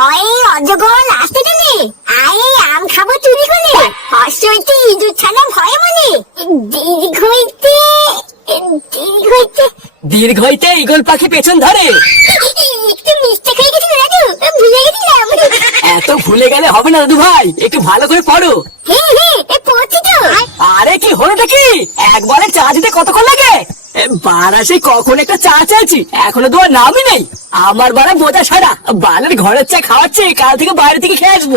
অয় অজগর আসতে দিলি আয়ে আম খাবো চুরি করে হর্ষ হইতে ইঁদুর ছানা ভয়ে মনে দীর্ঘ হইতে দীর্ঘ হইতে দীর্ঘ হইতে ঈগল পাখি পেছন ধরে। একটু মিস্টেক হয়ে গেছিল দাদু, ভুলে গেছিলাম। এত ভুলে গেলে হবে না দাদু ভাই, একটু ভালো করে পড়ো। হ্যাঁ হ্যাঁ পড়ছি তো। আরে কি হলোটা কি, একবারে চা দিতে কতক্ষণ লাগে? বাড়া সেই কখন একটা চা চাইছি, এখনো তোমার নামই নেই। আমার বাড়া বোঝা সারা, বালের ঘরের চা খাওয়াচ্ছে, কাল থেকে বাইরে থেকে খেয়ে আসবো।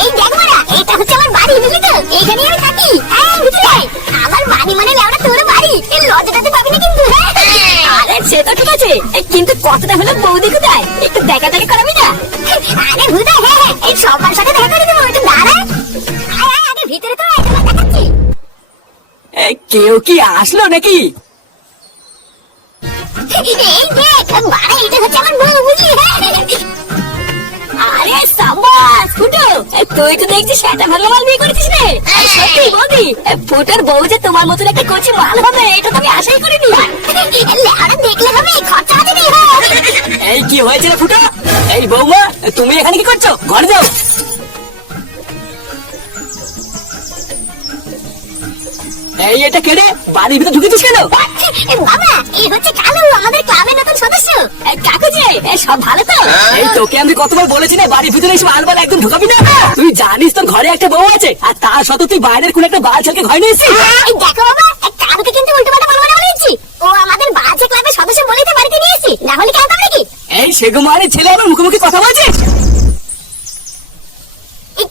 এই দেখ মারা, এটা হচ্ছে আমার বাড়ি, বুঝলি তো? এইখানেই আমি থাকি। আমার বাড়ি মানে লেওড়া তোর বাড়ি, এই লজ্জাটাতে পাবি না কিন্তু। আরে সে তো ঠিক আছে, কিন্তু কথাটা হলো বৌদি কোথায়, একটু দেখা দেখি করাবি না? আরে ভুদা, হ্যাঁ হ্যাঁ, এই সবার সাথে দেখা করে দেবো, একটু দাঁড়া। আয় আয়, আগে ভিতরে তো আয়, তোমায় দেখাচ্ছি। কেউ কি আসলো নাকি? এই দেখ বাড়া, এটা হচ্ছে আমার বউ, বুঝলি? আরে সাবাস ফুটো, তুই তো দেখছিস সেটা ভালো মাল বিয়ে করেছিস রে। সত্যি বৌদি, ফুটোর বউ যে তোমার মতন একটা কচি মাল হবে এটা তো আমি আশাই করিনি। লেওড়া দেখলে হবে, খরচা আছে রে। এই কি হয়েছে রে ফুটো? এই বৌমা, তুমি এখানে কি করছো? ঘরে যাও। এই এটা কেড়ে বাড়ির ভিতরে ঢুকেছিস কেন? বাবা, এই হচ্ছে কালু, আমাদের ক্লাবের নতুন সদস্য। কাকু যে সব ভালো তো? এই তোকে আমি কতবার বলেছি না বাড়ির ভিতরে এসে আলবাল একদম ঢুকাবি না। তুই জানিস তোর ঘরে একটা বউ আছে, আর তার সাথে তুই বাইরের কোন একটা বাল ছেলেকে ঘরে নিয়েছিস। এই দেখো বাবা, কালুকে কিন্তু উল্টো পাল্টা বলবো না বলেছি। ও আমাদের বাজে ক্লাবের সদস্য বলেই তো বাড়িতে নিয়েছি, না হলে কেন নাকি? এই সেগুমানের ছেলে আমার মুখোমুখি কথা বলছিস?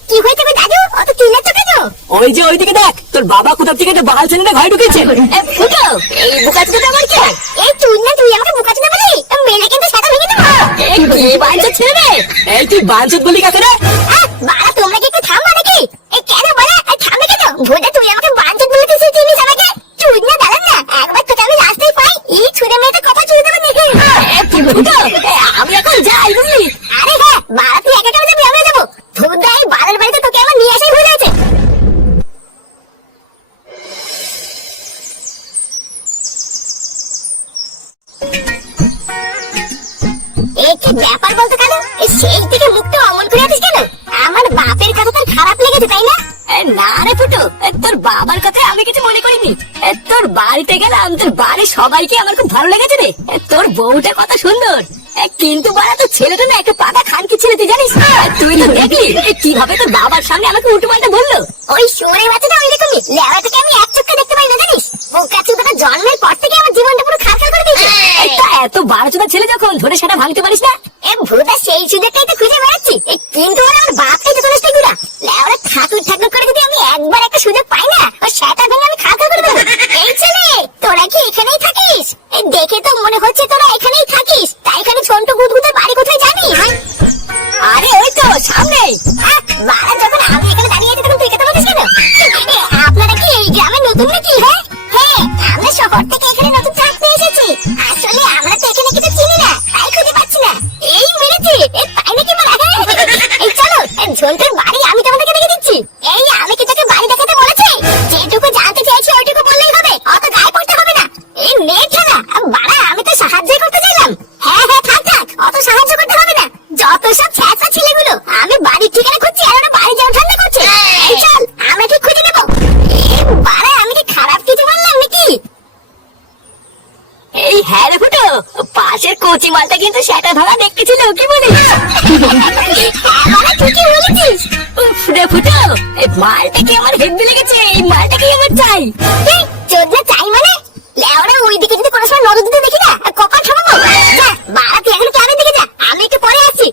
কি হয়েছে গো দাদু, অত চিল্লাচ্ছ কেন? ওই যে ওইদিকে দেখ, তোর বাবা কোথা থেকে একটা বাল ছেলে ঘরে ঢুকেছে। ফুটো, এই বোকাচোদা আমার কে? এই তুই না, তুই আমাকে বোকাচোদা বলি, মেলে কিন্তু সেটা ভেঙে দেবো। এই কি বাঞ্চা ছেলে রে? এই তুই বাঞ্চত বলি কাকে রে? বাড়া, তোমরা কি একটু থামবা নাকি? এই কেন বাড়া, থামবে কেন? ভোদা, তুই আমাকে বাঞ্চত বলতেছিস, চিনিস আমাকে? চুদ না দাঁড়ান না, একবার তোকে আমি রাস্তায় পাই, এই ছুঁড়ে মেয়েটা কথা চুড়ে দেবো দেখি। ফুটো, আমি এখন যাই বুঝলি? আরে হ্যাঁ, বাড়া তুই একা একা যাবি, আমিও যাবো। ভোদা, এই বাড়ার বাড়িতে তোকে আমার নিয়ে আসাই ভুল হয়েছে। এই কি ব্যাপার বলতো কেন? এই সেই থেকে মুখটা অমন করে আছিস কেন? আমার বাপের কথা তোর খারাপ লেগেছে তাই না? না রে ফুটো, তোর বাবার কথা আমি কিছু মনে করিনি। তোর বাড়িতে গেলাম, তোর বাড়ির সবাইকে আমার খুব ভালো লেগেছে রে। তোর বউটা কত সুন্দর, কিন্তু বাড়া তোর ছেলেটা না একটা পাকা খানকি ছেলে, তুই জানিস? তুই তো দেখলি কিভাবে তোর বাবার সামনে আমাকে উল্টো পাল্টা বললো। ওই সরে বাচ্চাটা ওই রকমই, লেওয়াটাকে আমি এক চোখে দেখতে পাই না জানিস? ও কাচুদাটা জন্মের পর থেকে আমার জীবনটা পুরো খারখার করে দিয়েছে। তা এত বারোচোদা ছেলে যখন, ধরে সেটা ভাঙতে পারিস না? ভুদা, সেই সুযোগটাই তো খুঁজে বেড়াচ্ছি, কিন্তু ওরা আমার বাপটাই তো চলেছে গুড়া। লেওরা ঠাকুর ঠাকুর করে যদি আমি একবার একটা সুযোগ পাই না, ও সেটা ভেঙে আমি খারখার করে দেবো। এই ছেলে, তোরা কি এখানেই থাকিস? এই দেখে তো মনে হচ্ছে তোরা এখানেই থাকিস, তাই এখানে ছোট গুদগুদের বাড়ি কোথায় জানিস? আরে ওই তো সামনেই। বাড়া, যখন আমি এখানে দাঁড়িয়ে আছি তখন তুই কথা বলছিস কেন? আপনারা কি এই গ্রামে নতুন নাকি? হ্যাঁ হ্যাঁ, আমরা শহর থেকে এখানে নতুন থাকতে এসেছি। আসলে আমরা তো এখানে কিছু চিনি না, তাই খুঁজে পাচ্ছি না। এই মেরেছি, তাই নাকি বলা? এই চলো, ঝন্টুর বাড়ি আমি তোমাদেরকে দেখে দিচ্ছি। এই আমি কি তোকে বাড়ি দেখাতে বলেছি? যেটুকু জানতে চাইছি ওইটুকু বললেই হবে, অত গায়ে পড়তে হবে না। এই মেয়েটা না বাড়া, আমি তো সাহায্য করতে চাইলাম। হ্যাঁ হ্যাঁ, থাক থাক, অত সাহায্য করতে হবে না। যত সব ছ্যাঁচা ছেলেগুলো, আমি বাড়ির ঠিকানা খুঁজছি আর ওরা বাড়ি যাওয়া ঠান্ডা করছে। এই চল, আমরা ঠিক খুঁজে দেবো। বাড়া, আমি কি খারাপ কিছু বললাম নাকি? এই হ্যাঁ রে ফুটো, পাশের কচি মালটা কিন্তু সেটা ধরা দেখতে ছিল, কি বলিস? ঠিকই বলেছিস। রে ফুটো, এই মালটাকে আমার হেব্বি লেগেছে, এই মালটাকে আমার চাই। চোদনা চাই মানে? লেওরা, ওইদিকে যদি কোনো সময় নজর দিতে দেখি না, কপাল ছাপাবো। যা বাড়া, তুই এখন ক্লাবের দিকে যা, আমি একটু পরে আসছি।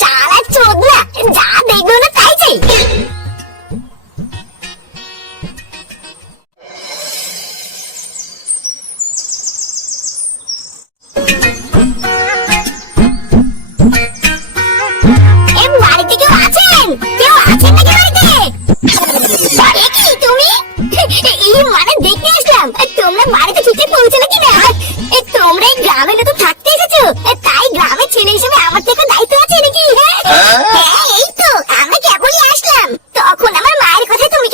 শালা চোদনা, যা দেখবো না তাই চাই। বাড়িতে কেউ আছেন? কেউ আছেন নাকি বাড়িতে? কি তুমি? এই মানে দেখতে আসলাম, তোমরা বাড়িতে ঠিকঠাক পৌঁছালে কিনা? তোমরা এই গ্রামে নতুন থাকতে এসেছো, তাই গ্রামের ছেলে হিসেবে আমার থেকে দায়িত্ব আছে নাকি? হ্যাঁ এই তো, আমরা কেবলই আসলাম, তখন আমার মায়ের কথা তুমি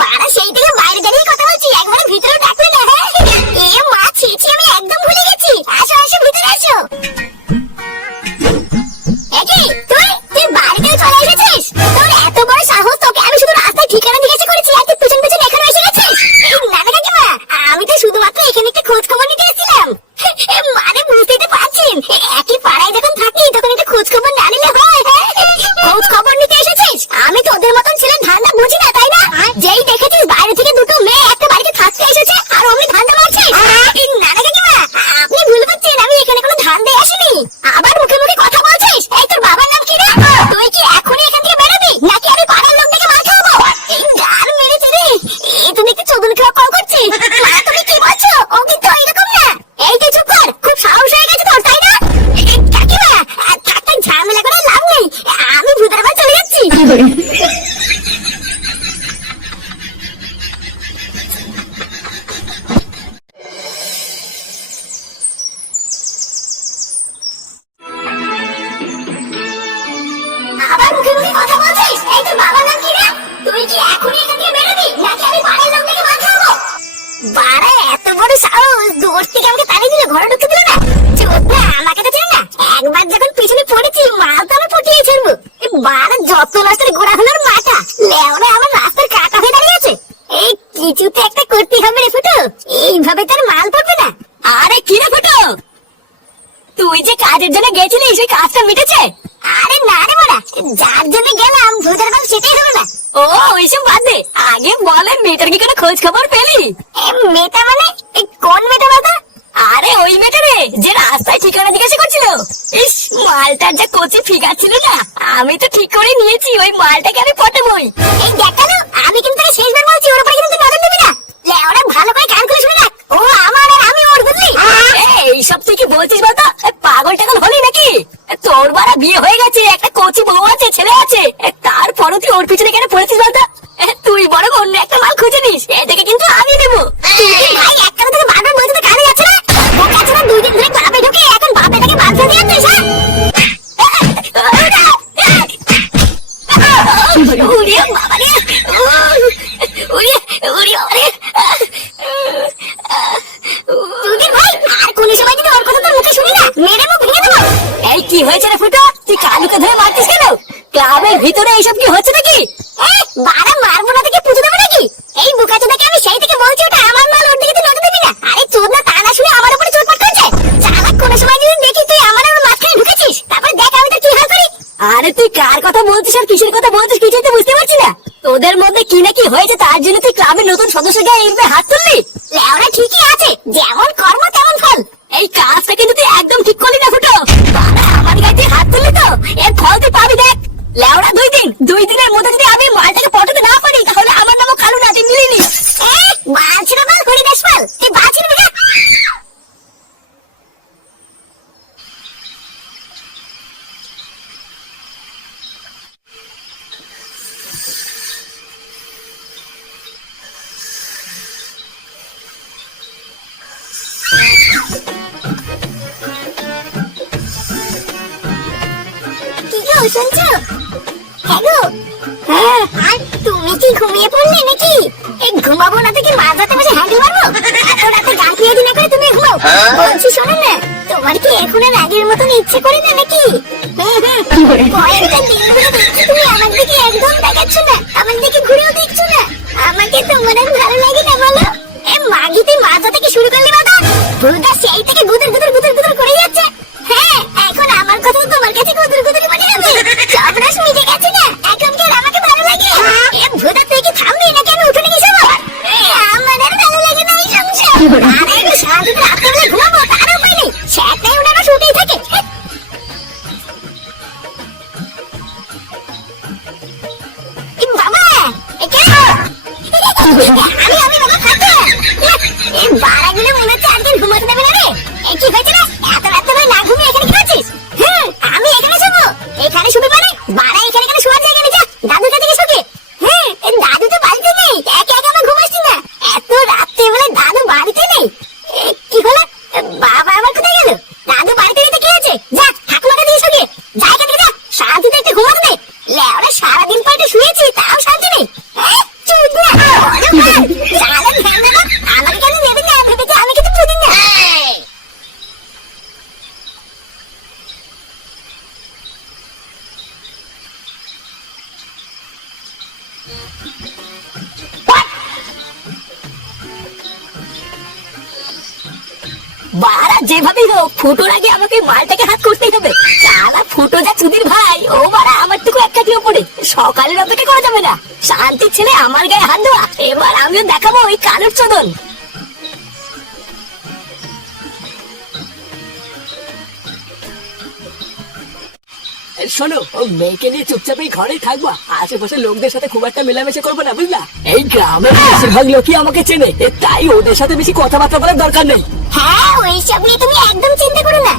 বাড়া সেই থেকে বাইরে দাঁড়িয়ে কথা বলছি, একবারে ভিতরেও ডাকলে না। এ মা, ছি ছি, আমি একদম ভুলে গেছি। আসো আসো, ভিতরে আসো। তুই তুই বাড়িতে চলে এসেছিস? তোর এত বড় সাহস, তোকে আমি শুধু রাস্তায় ঠিকানা জিজ্ঞাসা করেছি আর তুই পেছন পেছন এখানে এসে গেছিস? না না কাকিমা, আমি তো শুধুমাত্র এখানে একটা খোঁজ খবর নিতে এসেছিলাম। মানে বুঝতেই তো পারছেন, একই পাড়ায় যখন থাকি তখন একটা খোঁজ খবর না নিলে হয়? খোঁজ খবর নিতে এসেছিস? আমি তো ওদের মতন ছেলে ধান্দা বুঝি না, তাই না? যেই দেখেছিস বাইরে থেকে দুটো মেয়ে একটা বাড়িতে থাকতে এসেছে আর অমনি ধান্দা মারছিস? না না কাকিমা, আপনি ভুল করছেন, আমি এখানে কোনো ধান্দায় আসিনি। আবার মুখে মুখে কথা বলছিস। এই তোর বাবার নাম কি রে? তুই কি এখনই এখান থেকে বেরোবি নাকি আমি পাড়ার লোক থেকে মার খাবো? এই গান মেরেছে রে। তুমি একটু চোদন খাওয়া কল করছিস? তুমি কি বলছো? ও কিন্তু এরকম না। এই তুই চুপ কর, খুব সাহস হয়ে গেছে তোর, তাই না? কাকিমা, থাক থাক, ঝামেলা করে লাভ নেই, আমি ভূতের বাড়ি চলে যাচ্ছি। আবার মুখে মুখে কথা বলছিস। এই তোর বাবার নাম কি রে? তুই কি এখনই এখান থেকে বেরোবি নাকি আমি পাড়ার লোক থেকে মার খাবো? বাড়া, এত বড় সাহস, দূর থেকে আমাকে তাড়িয়ে দিল, ঘরে ঢুকতে দিল না। চোখ না, আমাকে তো চেনে না। একবার যখন পিছনে পড়েছি, মাল তো আমি পটিয়ে ছাড়বো। বাড়া, যত নষ্টের গোড়া হলোর মাথা, লেওরা আমার রাস্তার কাটা হয়ে দাঁড়িয়ে আছে। এই কিছু তো একটা করতে হবে রে ফুটো, এইভাবে তার মাল পড়বে না। আরে কি রে ফুটো, তুই যে কাজের জন্য গেছিলিস সেই কাজটা মিটেছে? আরে না রে বড়া, যার জন্য গেলাম ভূতের বাল সেটাই হলো না। ও ওইসব বাদ দে, আগে বলে মেয়েটার কি কোনো খোঁজ খবর পেলি? মেয়েটা মানে? কোন মেয়েটা বাবা? আরে ওই মেয়েটা রে, যে রাস্তায় ঠিকানা জিজ্ঞাসা করছিল। ইস, মালটার যা কচি ফিগার ছিল না, আমি তো ঠিক করে নিয়েছি ওই মালটাকে আমি পটাবই। এই দেখ কেন, আমি কিন্তু তোকে শেষবার বলছি, ওর উপরে কিন্তু নজর দিবি না। লেওরা, ভালো করে কান খুলে শুনে রাখ, ও আমার আর আমি ওর, বুঝলি? এইসব তুই কি বলছিস বলতো? পাগল টাগল হলি নাকি? তোর বাড়া বিয়ে হয়ে গেছে, একটা কচি বউ আছে, ছেলে আছে, তারপরও তুই ওর পিছনে কেন পড়েছিস বলতো? তুই বড় অন্য একটা মাল খুঁজে নিস, এটাকে কিন্তু আমি দেবো। ভাই, এক কথা থেকে বারবার বলছি তো কানে যাচ্ছে না? বোকা ছোড়া, 2 দিন ধরে ক্লাবে ঢুকে এখন বাপেটাকে বাদ দিয়ে যাচ্ছিস, হ্যাঁ? উড়িয়ে বাবা রে, উড়িয়ে উড়িয়ে বাবা রে। তুই ভাই, আর কোন সময় যদি ওর কথা তোর মুখে শুনি না, মেরে মুখ ভেঙে দেবো। এই কি হয়েছে রে ফুটো, তুই কালুকে ধরে মারছিস কেন? ক্লাবের ভিতরে এইসব কি হচ্ছে নাকি? বাড়া, মারবো না থেকে পুজো দেবো নাকি? এই বোকা চোদাকে আমি সেই থেকে বলছি ওটা আমার মাল, ওর দিকে তুই নজর দিবি না। আরে চোদ না, তা না শুনে আমার উপরে চোট পাঠাচ্ছে। চালাক, কোন সময় যদি দেখি তুই আমার আর ওর মাঝখানে ঢুকেছিস, তারপর দেখ আমি তোর কি হাল করি। আরে তুই কার কথা বলছিস আর কিসের কথা বলছিস কিছুই তো বুঝতে পারছি না। তোদের মধ্যে কি না কি হয়েছে, তার জন্য তুই ক্লাবের নতুন সদস্য গায়ে এইভাবে হাত তুললি? লেওরা, ঠিকই আছে, যেমন কর্ম তেমন ফল। এই কাজটা কিন্তু তুই একদম ঠিক করলি না ফুটো। বাবা, আমার গায়ে তুই হাত তুললি তো, এর ফল তুই পাবি দেখ। লেওরা, 2 দিনের মধ্যে যদি আমি মালটাকে পটাতে না পারি, তাহলে আমার নামও কালু না, তুই মিলিয়ে নিস। বালছিল বল, হরিদাস পাল, তুই বালছিল না। কি গো, শুনছো? হ্যাঁ গো। হ্যাঁ, আর তুমি কি ঘুমিয়ে পড়লে নাকি? এই ঘুমাবো না তো কি মাঝরাতে বসে হ্যান্ডেল মারবো? এত রাতে গান পেয়ে দিনে করে তুমি ঘুমাও। বলছি শোনো না, তোমার কি এখন আর আগের মতন ইচ্ছে করে না নাকি? কয়েকটা দিন ধরে দেখছি তুমি আমার দিকে একদম দেখাচ্ছ না, আমার দিকে ঘুরেও দেখছো না। আমাকে তোমার আর ভালো লাগে না বলো? এ মাগি, তুই মাঝা থেকে শুরু করলি বাবা, ভুলটা সেই থেকে গুদর গুদর গুদর গুদর করে যাচ্ছে। হ্যাঁ, এখন আমার কথা তোমার কাছে গুদর গুদর মনে হচ্ছে। সব রাস মিটে গেছে না, এখন কি আর আমাকে ভালো লাগে? এ ভুদা, তুই কি থামবি নাকি আমি উঠে গেছি? আমার আর ভালো লাগে না এই সংসার। আরে একটু শান্তিতে রাত্রে ঘুমাবো, তার উপায় নেই, সেটাই ওনারা শুটেই থাকে। বাবা, আমি বাবা খাচ্ছি। এই বাড়াগুলো মনে হচ্ছে আজকে ঘুমাতে দেবে না রে। কি হয়েছে রে, এত রাত্রে না ঘুমিয়ে এখানে কি করছিস? আমি এখানে শোবো? এখানে শুবি মানে? বাড়া, এখানে এখানে শোয়ার জায়গা নেই, যা দাদুর কাছে গিয়ে শুকে। দাদু তো বাড়িতে নেই, একে একে আমার ঘুমাচ্ছি না। এত রাত্রে বলে দাদু বাড়িতে নেই? কি হলো, বাবা আমার কোথায় গেল? দাদু বাড়িতে যেতে কি হয়েছে? যা ঠাকুমাকে দিয়ে শুকে, যা এখান থেকে যা, শান্তিতে একটু ঘুমাতে দে। লেওরা, সারাদিন পর একটু শুয়েছি, তাও শান্তি নেই। চুপ না। বাড়া যেভাবেই হোক ফুটোর আগে আমাকে মালটাকে হাত করতেই হবে। শালা ফুটো যা চুদির ভাই, ও বাড়া আমার টুকু এক কাঠি ওপরে। সকালের অপেক্ষা করা যাবে না, শান্তির ছেলে আমার গায়ে হাত দেওয়া। এবার আমিও দেখাবো ওই কালোর চোদন। শোনো, ও মেয়েকে নিয়ে চুপচাপ এই ঘরেই থাকবা, আশেপাশে লোকদের সাথে খুব একটা মেলামেশা করবো না, বুঝলা? এই গ্রামের বেশিরভাগ লোকই আমাকে চেনে, তাই ওদের সাথে বেশি কথাবার্তা বলার দরকার নেই। হ্যাঁ, ওইসব নিয়ে তুমি একদম চিন্তা করো না।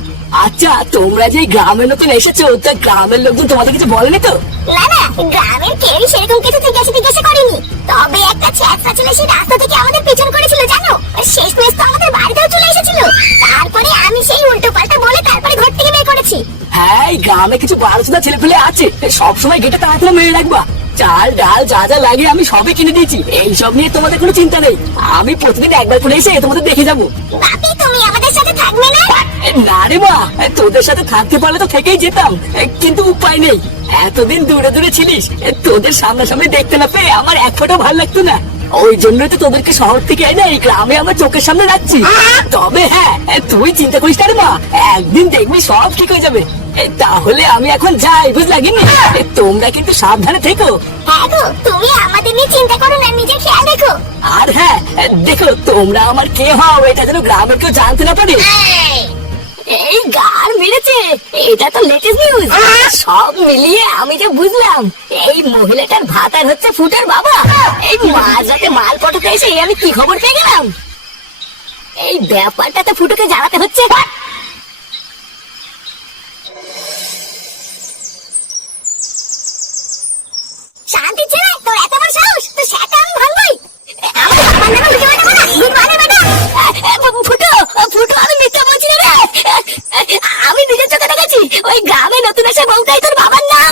আচ্ছা, তোমরা যে গ্রামের নতুন এসেছো, তা গ্রামের লোকজন তোমাদের কিছু বলেনি তো? না না, গ্রামের কেউই সেরকম কিছু জিজ্ঞাসা করেনি। তবে একটা ছেঁচড়া ছেলে সেই রাস্তা থেকে আমাদের পিছন করেছিল জানো। শেষ মেশ তো আমাদের বাড়িতেও চলে এসেছিল। তারপরে আমি সেই উল্টো পাল্টা বলে তারপরে ঘর থেকে বের করেছি। হ্যাঁ, এই গ্রামে কিছু বারোচোদা ছেলে পেলে আছে, সবসময় গেটে তাড়াতাড়ি মেরে রাখবা। চাল ডাল যা যা লাগে আমি সবই কিনে দিয়েছি, এইসব নিয়ে তোমাদের কোনো চিন্তা নেই। আমি প্রতিদিন একবার করে এসে তোমাদের দেখে যাবো। বাপি, তুমি আমাদের সাথে থাকবে না? না রে মা, তোদের সাথে থাকতে পারলে তো থেকেই যেতাম, কিন্তু উপায় নেই। এতদিন দূরে দূরে ছিলিস, তোদের সামনাসামনি দেখতে না পেয়ে আমার এক ফোঁটাও ভালো লাগতো না। ওই জন্যই তো তোদেরকে শহর থেকে এনে এই গ্রামে আমার চোখের সামনে রাখছি। তবে হ্যাঁ, তুই চিন্তা করিস না রে মা, একদিন দেখবি সব ঠিক হয়ে যাবে। তাহলে আমি এখন যাই, বুঝলা গিন্নি? তোমরা কিন্তু সাবধানে থেকো। হ্যাঁ গো, তুমি আমাদের নিয়ে চিন্তা করো না, নিজের খেয়াল রেখো। আর হ্যাঁ দেখো, তোমরা আমার কে হও এটা যেন গ্রামের কেউ জানতে না পারে। এই গার মেরেছে, এটা তো লেটেস্ট নিউজ। সব মিলিয়ে আমি যে বুঝলাম এই মহিলাটার ভাতার হচ্ছে ফুটের বাবা। এই মাঝরাতে মাল পটাতে এসে আমি কি খবর পেয়ে গেলাম। এই ব্যাপারটা তো ফুটোকে জানাতে হচ্ছে। শান্তি ছেলে, তোর এত বড় সাহস, তো সেটা আমি ভাঙবই। আমার বাবার নামে ভিডিওটা বানা, গুড বেটা। ফুটো ফুটো, আমি মিথ্যা বলছি না রে। আমি নিজের চোখে দেখেছি, ওই গ্রামে নতুন এসে বউটাই তোর বাবার নাম।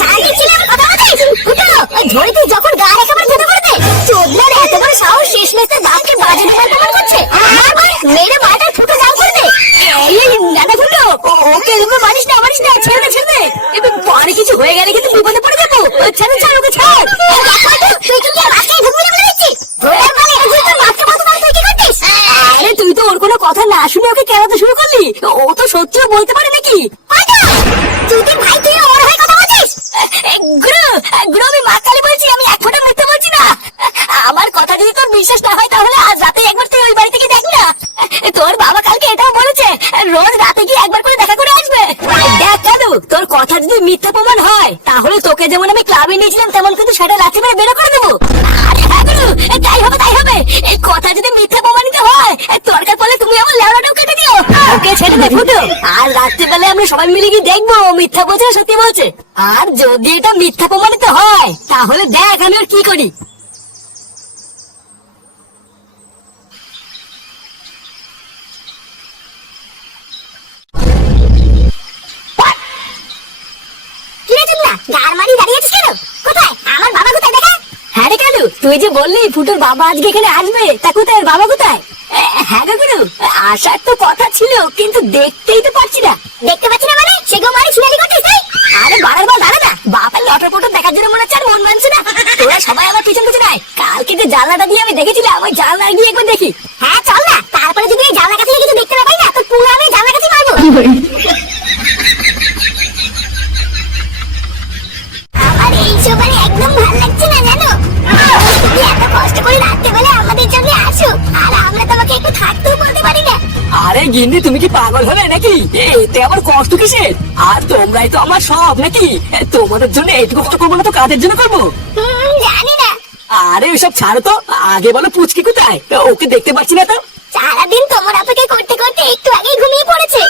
শান্তি ছেলে, আমার কথা বলছিস? ফুটো, ওই ধরে তুই যখন গা একেবারে ফুটো করে দে। চোদনার এত বড় সাহস, শেষ মেশে দামকে বাজে দেওয়ার প্রমাণ করছে। মেরে মাটার ফুটো জাল করে দে। এই নানা ফুটো, ওকে এরকম মারিস না, মারিস না, ছেড়ে দে, ছেড়ে দে। এবার পরে কিছু হয়ে গেলে কিন্তু বিপদে পড়ে যাবো। ছাড় ছাড়, ওকে ছাড়। তুই কি আর বাসায় ঢুকবি না বলে দিচ্ছিস? ভোরের বেলা এই যে তোর বাপকে বলতে পারো, তুই কি করতিস? আরে তুই তো ওর কোনো কথা না শুনে ওকে কেলাতে শুরু করলি। ও তো সত্যি বলতে পারে নাকি? তুই ভাই, তুই ওর হয়ে কথা বলছিস? গুরু গুরু, আমি মা কালী বলছি, আমি এক ফোঁটা মিথ্যে বলছি না। আমার কথা যদি তোর বিশ্বাস না হয় তাহলে আজ রাতে একবার তুই ওই বাড়ি থেকে দেখ না। তোর বাবা কালকে এটাও বলেছে রোজ রাতে গিয়ে একবার করে দেখা করে আসবে। দেখ কেন, তোর কথা যদি মিথ্যা প্রমাণ হয় তাহলে তোকে যেমন আমি ক্লাবে নিয়েছিলাম তেমন কিন্তু সেটা লাথি মেরে বেরো করে দেবো। আরে হ্যাঁ গুরু, তাই হবে তাই হবে। এই কথা যদি মিথ্যা প্রমাণিত হয়, দরকার পড়লে তুমি আমার লেওড়াটাও কেটে দিও। ওকে ছেড়ে দে ফুটো, আর রাত্রিবেলায় আমরা সবাই মিলে গিয়ে দেখবো মিথ্যা বলছে না সত্যি বলছে। আর যদি এটা মিথ্যা প্রমাণিত হয় তাহলে দেখ আমি ওর কি করি। কিরে চুদনা, গার মারি দাঁড়িয়ে আছিস কেন? কোথায় আমার বাবা? কোথায় দেখা? হ্যাঁ রে কালু, তুই যে বললি ফুটোর বাবা আজকে এখানে আসবে, তা কোথায় ওর বাবা কোথায়? হ্যাঁ গো গুরু, আসার তো কথা ছিল কিন্তু দেখতেই তো পাচ্ছি না। দেখতে পাচ্ছি না মানে? সে গো মারি ছিনালি করতিস তাই? আরে বাড়ার বার দাঁড়া না, বাবার লটর পটর দেখার জন্য মনে হচ্ছে আর মন মানছে না। তোরা সবাই আমার পিছন পিছন আয়, কালকে যে জানলাটা দিয়ে আমি দেখেছিলাম ওই জানলা গিয়ে একবার দেখি। হ্যাঁ চল না, তারপরে যদি এই জানলা কাছে কিছু দেখতে না পাই না, তো পুরো আমি জানলা কাছে মারবো। আমার এই সবারে একদম ভালো লাগছে না জানো। তুমি এত কষ্ট করে রাত্রেবেলা আমাদের জন্য আসো, আর আমরা তোমাকে একটু থাকতেও বলতে পারি না। আরে গিন্নি, তুমি কি পাগল হলে নাকি? এতে আমার কষ্ট কিসের? আর তোমরাই তো আমার সব নাকি? তোমাদের জন্য এইটুকু কষ্ট করবো না তো কাদের জন্য করবো? জানি না। আরে ওসব ছাড়ো তো, আগে বলো পুচকি কোথায়? ওকে দেখতে পাচ্ছি না তো। সারাদিন তোমার অপেক্ষা করতে করতে একটু আগেই ঘুমিয়ে পড়েছে।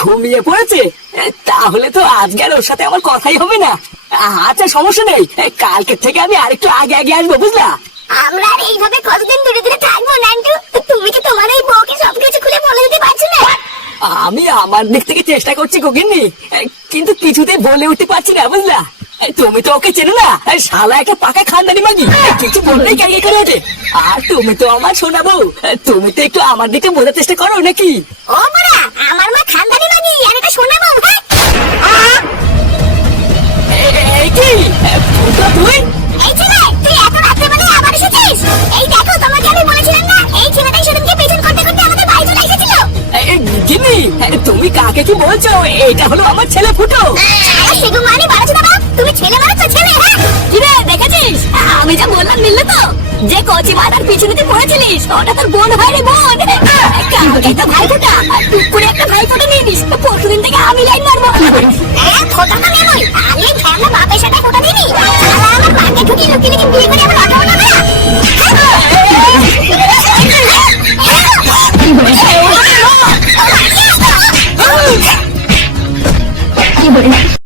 ঘুমিয়ে পড়েছে? তাহলে তো আজকে আর ওর সাথে আমার কথাই হবে না। আচ্ছা সমস্যা নেই, কালকের থেকে আমি আরেকটু আগে আগে আসবো, বুঝলা? আমরা আর এইভাবে কতদিন দূরে দূরে থাকবো নান্টু? তুমি কি তোমার এই বউকে সবকিছু খুলে বলে দিতে পারছো না? আমি আমার দিক থেকে চেষ্টা করছি গগিন্নি, কিন্তু কিছুতেই বলে উঠতে পারছি না, বুঝলা? তুমি তো ওকে চেনো না, শালা একটা পাকা খানদানি মাগি, কিছু বললেই ক্যারিয়ে করে ওঠে। আর তুমি তো আমার শোনা বউ, তুমি তো একটু আমার দিকে বোঝার চেষ্টা করো নাকি? ও বড়া, আমার মা খানদানি মাগি আর এটা শোনাবো? এই কি ফুটো তুই? এই ছেলে, তুমি কাকে কি বলছো? এটা হলো আমার ছেলে ফুটো। আরে সেগু মানে বাড়াচ্ছ বাবা, তুমি ছেলে মারাচ্ছ ছেলে। হ্যাঁ কিরে দেখেছিস আমি যা বললাম মিললে তো? যে কচি মাথার পিছনে তুই পড়েছিলিস ওটা তোর বোন হয় রে বোন। কালকে তো ভাই ফোটা আর টুক করে একটা ভাই ফোটা নিয়ে নিস, পরশুদিন থেকে আমি লাইন মারবো। হ্যাঁ ফোটা তো নেবই, আমি এই ঝামলা বাপের সাথে ফোটা দিইনি। শালা আমার বাড়িতে ঢুকি লুকিয়ে লুকিয়ে বিয়ে করে আমার অটো না। কি বলে